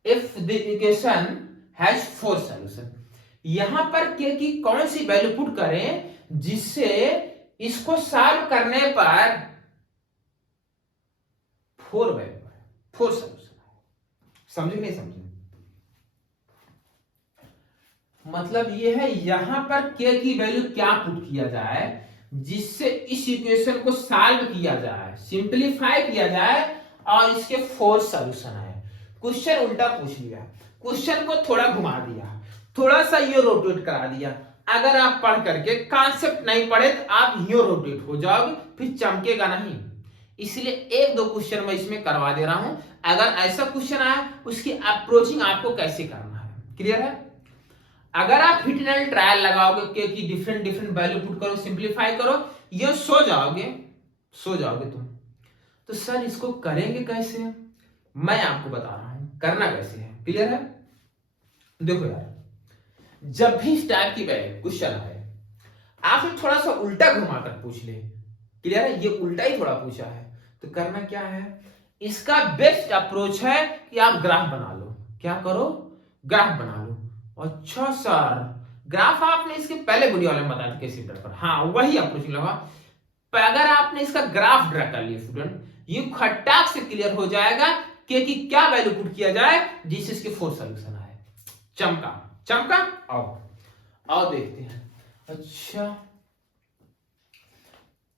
if the equation has 4 solution. यहां पर के की कौन सी वैल्यू पुट करें जिससे इसको सॉल्व करने पर 4 वैल्यू है, 4 सॉल्यूशन है। समझे नहीं समझे? मतलब ये है, यहां पर के की वैल्यू क्या पुट किया जाए जिससे इस इक्वेशन को सॉल्व किया जाए, सिंपलीफाई किया जाए और इसके 4 सॉल्यूशन आए। क्वेश्चन उल्टा पूछ लिया, क्वेश्चन को थोड़ा घुमा दिया, थोड़ा सा ये रोटेट करा दिया। अगर आप पढ़ करके कॉन्सेप्ट नहीं पढ़े तो आप ये रोटेट हो जाओगे, फिर चमकेगा नहीं। इसलिए 1-2 क्वेश्चन मैं इसमें करवा दे रहा हूं। अगर ऐसा क्वेश्चन आया, उसकी अप्रोचिंग आपको कैसे करना है, क्लियर है? अगर आप हिट एंड ट्रायल लगाओगे के की डिफरेंट वैल्यू पुट करो, सिंपलीफाई करो, ये सो जाओगे तुम। तो सर इसको करेंगे कैसे? मैं आपको बता रहा हूं करना कैसे है। क्लियर है? देखो यार, जब भी इस टाइप की क्वेश्चन आए, आपसे थोड़ा सा उल्टा घुमा कर पूछ ले, क्लियर है, ये उल्टा ही थोड़ा पूछा है, तो करना क्या है, इसका बेस्ट अप्रोच है कि आप ग्राफ बना लो। क्या करो, ग्राफ बना लो। अच्छा सर, ग्राफ आपने इसके पहले वीडियो वाले में बताया था कैसे ड्रा कर, हाँ वही अप्रोच लगा। अगर आपने इसका ग्राफ ड्रा कर लिया स्टूडेंट, ये खट्टाक से क्लियर हो जाएगा कि क्या वैल्यू पुट किया जाए जिससे इसके 4 सॉल्यूशन आए। चमका चमका, आओ आओ देखते हैं। अच्छा,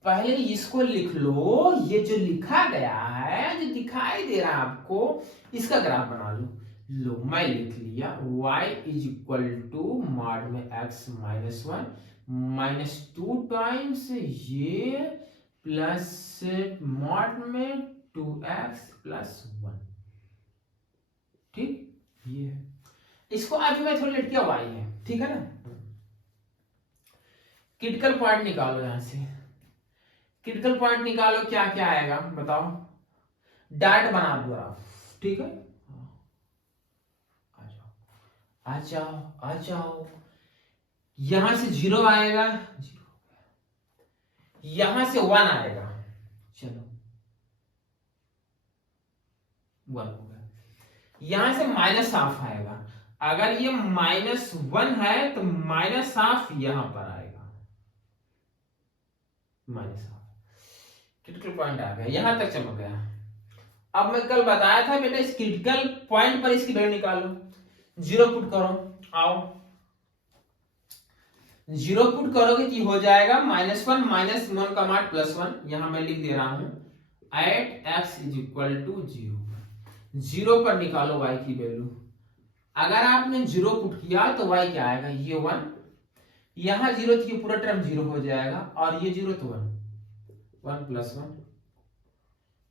पहले इसको लिख लो, ये जो लिखा गया है, जो दिखाई दे रहा है आपको, इसका ग्राफ बना लो। लो मैं लिख लिया, y is equal to mod में x माइनस 1 माइनस 2 टाइम्स ये प्लस मॉड में 2x प्लस 1। ठीक, ये है। इसको अभी मैं थोड़ी लटकिया y है, ठीक है ना। क्रिटिकल पॉइंट निकालो, यहां से क्रिटिकल पॉइंट निकालो, क्या क्या आएगा बताओ। डार्ट बना दो आप, ठीक है, आ जाओ आ जाओ आ जाओ। यहां से 0 आएगा, 0, यहां से 1 आएगा, चलो 1 हो गया। यहां से माइनस हाफ आएगा, अगर ये -1 है तो माइनस हाफ यहां पर आएगा, माइनस हाफ। क्रिटिकल पॉइंट आ गया, यहां तक चमक गया। अब मैं कल बताया था बेटा, इस क्रिटिकल पॉइंट पर इसकी वैल्यू निकालो। 0 पुट करो, आओ 0 पुट करोगे तो हो जाएगा -1 माइनस 1 का मान +1, यहां मैं लिख दे रहा हूं at x is equal to 0। 0 पर निकालो y की वैल्यू। अगर आपने 0 पुट किया तो y क्या आएगा, ये 1, यहां 0 तो ये पूरा टर्म 0 हो जाएगा, और ये 0 तो 1, 1 + 1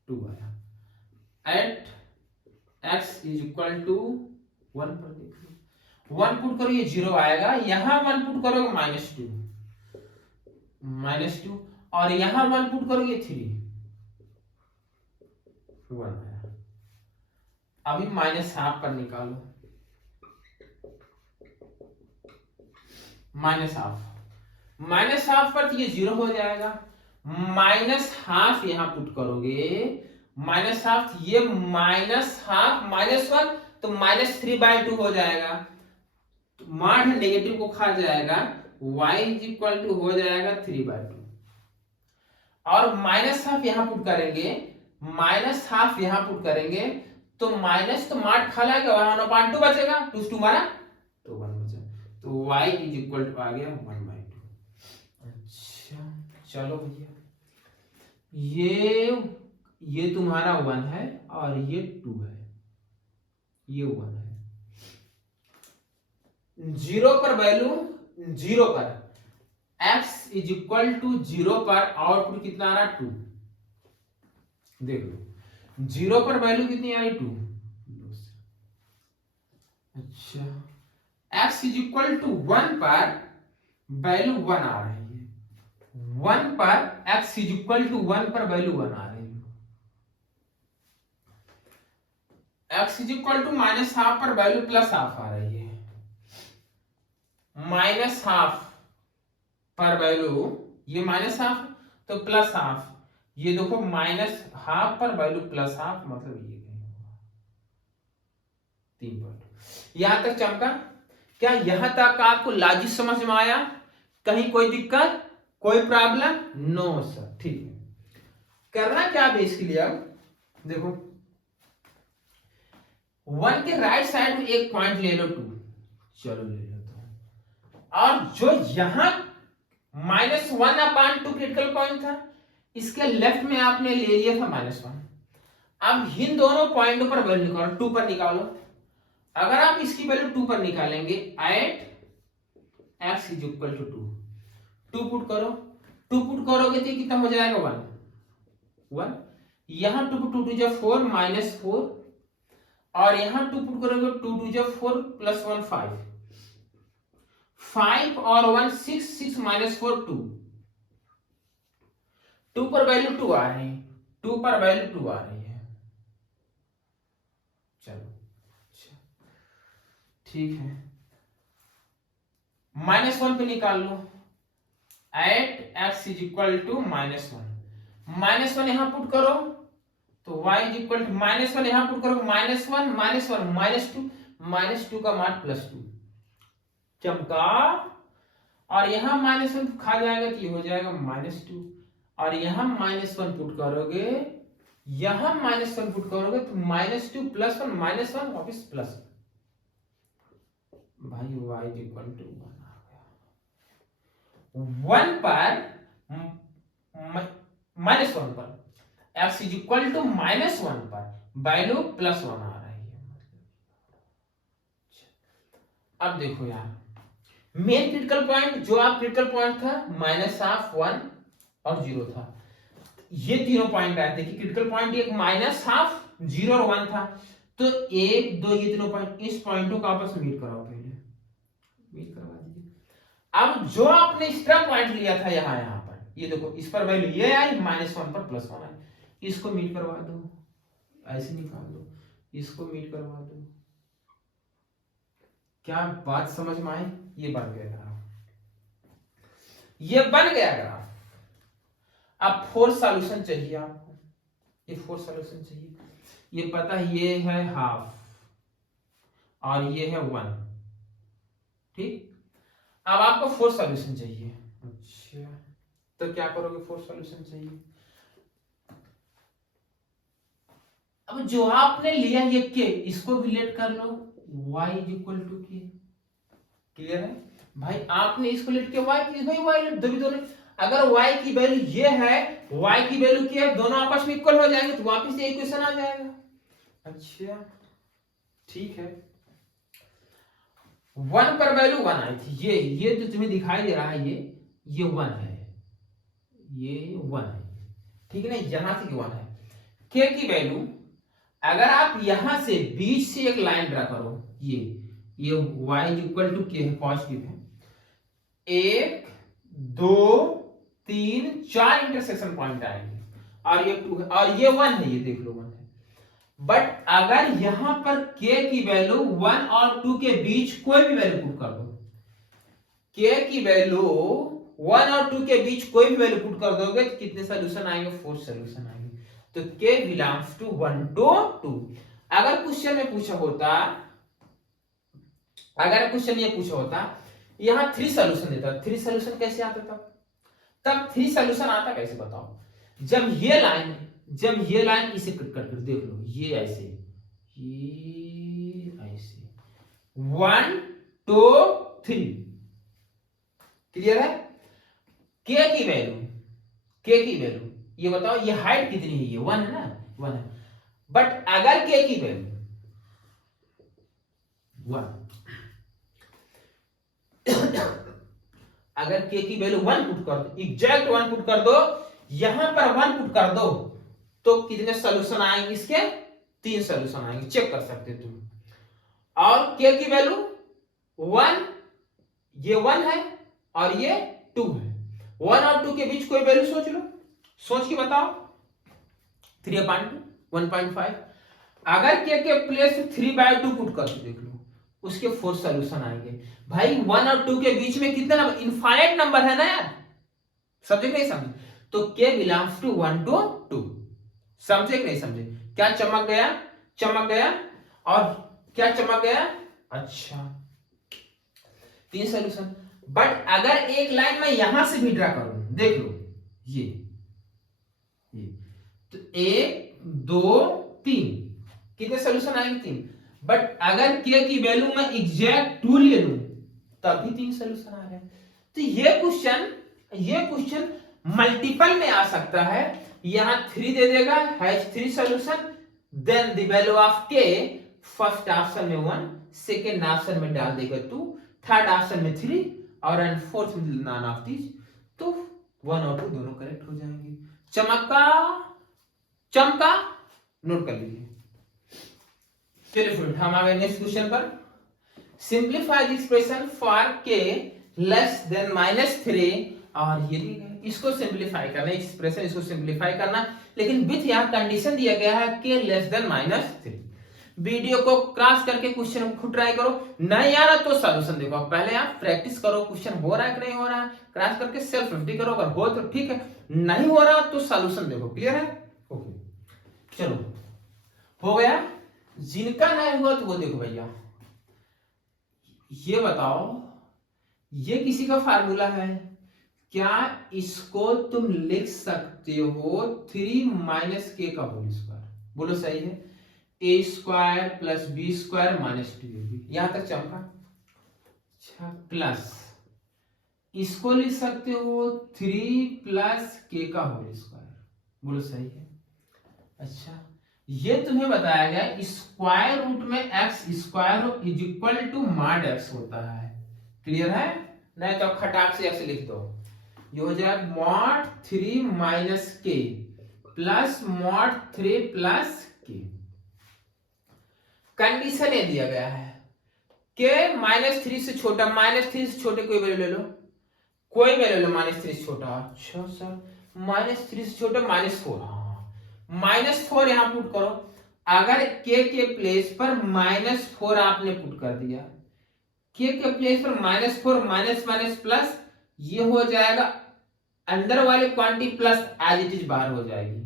2 आया। At x is equal to 1 पर देख लो, 1 पुट करो ये 0 आएगा, यहां 1 पुट करोगे -2, और यहां 1 पुट करोगे 3, 1 आया। अभी माइनस हाफ पर निकालो, माइनस हाफ पर तो ये 0 हो जाएगा, माइनस हाफ यहां पुट करोगे, माइनस हाफ, ये माइनस हाफ -1 तो -3/2 हो जाएगा, तो माड नेगेटिव को खा जाएगा, y इज इक्वल टू हो जाएगा 3/2, और माइनस हाफ यहां पुट करेंगे, माइनस हाफ यहां पुट करेंगे, तो माइनस तो माड खा लाएगा, 1/2 बचेगा, 2 2 मारा तो 1 बचा, तो y इज इक्वल टू आ गया 1/2। अच्छा चलो भैया, ये तुम्हारा 1 है और ये 2 है, ये 1 है। 0 पर वैल्यू, 0 पर x इज इक्वल टू 0 पर आउटपुट कितना आ रहा, 2, देख लो 0 पर वैल्यू कितनी आ रही, 2। अच्छा, x इज इक्वल टू 1 पर वैल्यू 1 आ रही है, 1 पर x इज इक्वल टू 1 पर वैल्यू 1 आ रही है, x इज इक्वल टू -1/2 पर वैल्यू +1/2 आ रही है, -1/2 पर वैल्यू, ये -1/2 तो +1/2, ये देखो -1/2 पर वैल्यू +1/2, मतलब ये 3 पॉइंट। यहां तक चमका, क्या यहां तक आपको लॉजिक समझ में आया, कहीं कोई दिक्कत, कोई प्रॉब्लम, नो सर, ठीक है। करना क्या बेस के लिए, अब देखो 1 के राइट साइड में एक पॉइंट ले लो 2, चलो ले लेता हूं, और जो यहां -1/2 क्रिटिकल पॉइंट था, इसके लेफ्ट में आपने ले लिया था -1। अब इन दोनों पॉइंटों पर वैल्यू निकालो, 2 पर निकालो। अगर आप इसकी वैल्यू 2 पर निकालेंगे, at x is equal to 2 put करो, 2 पुट करोगे तो कितना हो जाएगा, 1, यहां 2 2 2 4 -4, और यहां 2 पुट करोगे, 2 2 4 + 1 5, 5 और 1 6, 6 -4 2, 2 पर वैल्यू 2 आ रही है, 2 पर वैल्यू 2 आ रही है, चलो ठीक है, -1 पे निकाल लो। At x is equal to -1, -1 यहां पुट करो तो y इज इक्वल टू -1 यहां पुट करो, -1 -1 -2 का मान +2 चमका, और यहां -1 खा जाएगा तो ये हो जाएगा -2, और यहां -1 पुट करोगे, यहां -1 पुट करोगे तो -2 + 1 -1 वापिस प्लस, भाई y इज इक्वल टू 1 आ गया। 1 पर -1 पर x इज इक्वल टू -1 पर वैल्यू +1 आ रही है। अब देखो यार, मेन क्रिटिकल पॉइंट जो आप क्रिटिकल पॉइंट था -1 और 0 था, ये तीनों पॉइंट आए थे कि क्रिटिकल पॉइंट एक -1 0 और 1 था, तो 1 2 ये तीनों पॉइंट, इस पॉइंटों को आपस में मीट कराओ, पहले मीट करवा दीजिए। अब जो आपने एक्स्ट्रा पॉइंट लिया था यहाँ पर, ये देखो इस पर वैल्यू ये आई, -1 पर +1 आई, इसको मीट करवा दो, ऐसे निकाल दो, इसको मीट करवा दो। क्या बात समझ में आई? ये बन गया ग्राफ, ये बन गया ग्राफ। अब फोर्थ सॉल्यूशन चाहिए आपको, ये फोर्थ सॉल्यूशन चाहिए, ये पता है ये है हाफ और ये है 1, ठीक। अब आपको फोर्थ सॉल्यूशन चाहिए। अच्छा, तो क्या करोगे? फोर्थ सॉल्यूशन चाहिए। अब जो आपने लिया ये के, इसको भी लेट कर लो, y इज इक्वल टू के। क्लियर है भाई? आपने इसको लेट के y की, भाई y लेट दो, अगर y की वैल्यू ये है, y की वैल्यू क्या है, दोनों आपस में इक्वल हो जाएंगे, तो वापस ये इक्वेशन आ जाएगा। अच्छा ठीक है, 1 पर वैल्यू 1 आई थी, ये जो तुम्हें दिखाई दे रहा है ये 1 है, ये 1 है, ठीक है ना, यहां से 1 है। k की वैल्यू अगर आप यहां से बीच से एक लाइन ड्रा करो, ये y इज इक्वल टू के है, पॉजिटिव है, 1 2 3 4 इंटरसेक्शन पॉइंट आएंगे, और ये 2 है और ये 1 है, ये देख लो 1 है। बट अगर यहां पर k की वैल्यू 1 और 2 के बीच कोई भी वैल्यू पुट कर दो, k की वैल्यू 1 और 2 के बीच कोई भी वैल्यू पुट कर दोगे तो कितने सोल्यूशन आएंगे? 4 सोल्यूशन आएंगे। तो k बिलोंग्स टू 1 to 2। अगर क्वेश्चन में पूछा होता, अगर क्वेश्चन ये पूछा होता यहां 3 सोल्यूशन देता, 3 सोल्यूशन कैसे आता? तब 3 सोल्यूशन आता कैसे बताओ? जब ये लाइन इसे कट कर देख लो, ये ऐसे, ये ऐसे 1 2 3, क्लियर है? k की वैल्यू ये बताओ, ये हाइट कितनी है? ये 1 है ना, 1 है। बट अगर k की वैल्यू 1 अगर k की वैल्यू 1 पुट कर दो, एग्जैक्ट 1 पुट कर दो, यहां पर 1 पुट कर दो, तो कितने सॉल्यूशन आएंगे? इसके 3 सॉल्यूशन आएंगे, चेक कर सकते हो तुम। और k की वैल्यू 1, ये 1 है और ये 2 है, 1 और 2 के बीच कोई वैल्यू सोच लो, सोच के बताओ। 3/2 1.5, अगर k के प्लेस 3/2 पुट कर देख लो, उसके 4 सॉल्यूशन आएंगे। भाई 1 और 2 के बीच में कितना नंबर? इनफाइनाइट नंबर है ना यार, समझे नहीं समझे? तो k बिलोंग्स टू 1 to 2, समझे कि नहीं समझे? क्या चमक गया? चमक गया। और क्या चमक गया? अच्छा 3 सॉल्यूशन। बट अगर एक लाइन में यहां से भी ड्रा करूं, देख लो ये तो 1 2 3, कितने सॉल्यूशन आएंगे? 3। बट अगर k की वैल्यू में एग्जैक्ट 2 ले लूं, तब भी 3 सॉल्यूशन आ रहे हैं। तो ये क्वेश्चन मल्टीपल में आ सकता है। यहां 3 दे देगा, has 3 solution, then the value of k first option में 1, सेकंड ऑप्शन में डाल देगा 2, थर्ड ऑप्शन में 3 और एंड फोर्थ में नॉन ऑफ दिस, तो 1 और 2 दोनों करेक्ट हो जाएंगे। चमका, नोट कर लीजिए। चलिए फ्रेंड, हम आ गए नेक्स्ट क्वेश्चन पर। Simplify the expression for k less than -3, और ये इसको सिंप्लीफाई करना, एक्सप्रेशन इसको सिंप्लीफाई करना, लेकिन विथ यहां कंडीशन दिया गया है k लेस देन -3। वीडियो को क्रॉस करके क्वेश्चन को खुद ट्राई करो, नहीं आ रहा तो सॉल्यूशन देखो। पहले आप प्रैक्टिस करो, क्वेश्चन हो रहा है कि नहीं हो रहा है, क्रॉस करके सेल्फ रिफ्लेक्ट करो, अगर हो तो ठीक है, नहीं हो रहा तो सॉल्यूशन देखो। क्लियर है? ओके चलो हो गया। जिनका नहीं हुआ तो वो देखो भैया, ये बताओ ये किसी का फार्मूला है, क्या इसको तुम लिख सकते हो 3 माइनस के का होल स्क्वायर? बोलो सही है। A square plus b square minus 2ab, यहां तक चमका। अच्छा प्लस इसको लिख सकते हो 3 प्लस के का होल स्क्वायर, बोलो सही है। अच्छा ये तुम्हें बताया गया स्क्वायर रूट में x square is equal to mod x होता है। क्लियर है? नहीं तो खटाक से ऐसे लिख दो, ये हो जाएगा मॉड 3 माइनस के प्लस मॉड 3 प्लस के। कंडीशन ये दिया गया है के -3 से छोटा, -3 से छोटे कोई वैल्यू ले लो, कोई वैल्यू लो -3 से छोटा। अच्छा सर -3 से छोटा -4, -4 यहां पुट करो। अगर के प्लेस पर -4 आपने पुट कर दिया, के प्लेस पर -4 माइनस माइनस प्लस, ये हो जाएगा अंदर वाली quantity plus as it is बाहर हो जाएगी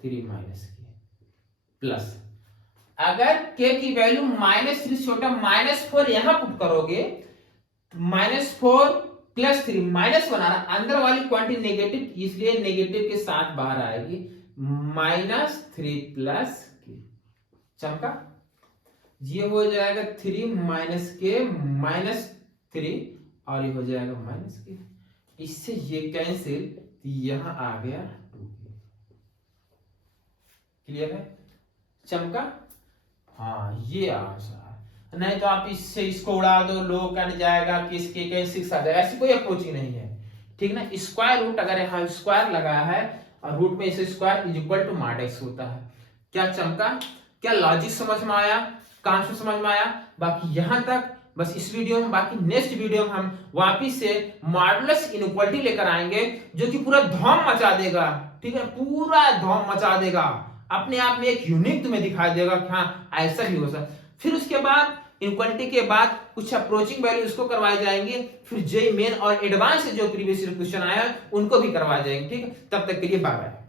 3 माइनस के प्लस। अगर के की वैल्यू -3 से छोटा -4 यहां पुट करोगे, -4 प्लस 3 माइनस बनाना, अंदर वाली क्वांटिटी नेगेटिव इसलिए नेगेटिव के साथ बाहर आएगी, -3 प्लस के। चमका? ये हो जाएगा 3 माइनस के -3 और ये हो जाएगा माइनस के, इससे ये कैंसिल, यहां आ गया 2k। क्लियर है? चमका? हाँ ये आंसर। नहीं तो आप इससे इसको उड़ा दो, लोग कट जाएगा कि इसके कैसे 6 आ जाएगा, ऐसी कोई अप्रोच ही नहीं है। ठीक ना? स्क्वायर रूट अगर यहां स्क्वायर लगाया है और रूट में इसे square is equal to mod x होता है। क्या चमका? क्या लॉजिक समझ में आया? कॉन्सेप्ट समझ में आया? बाकी यहां तक बस इस वीडियो में, बाकी नेक्स्ट वीडियो में हम वापिस से मॉडुलस इनइक्वालिटी लेकर आएंगे जो कि पूरा धौम मचा देगा। ठीक है? पूरा धौम मचा देगा, अपने आप में एक यूनिक तुम्हें दिखाई देगा कि हाँ ऐसा भी हो सकता। फिर उसके बाद इनइक्वालिटी के बाद कुछ अप्रोचिंग वैल्यू इसको करवाए जाएंगे, फिर जेई मेन और एडवांस जो प्रीवियस क्वेश्चन आया उनको भी करवाए जाएंगे। ठीक है? तब तक के लिए बाय बाय।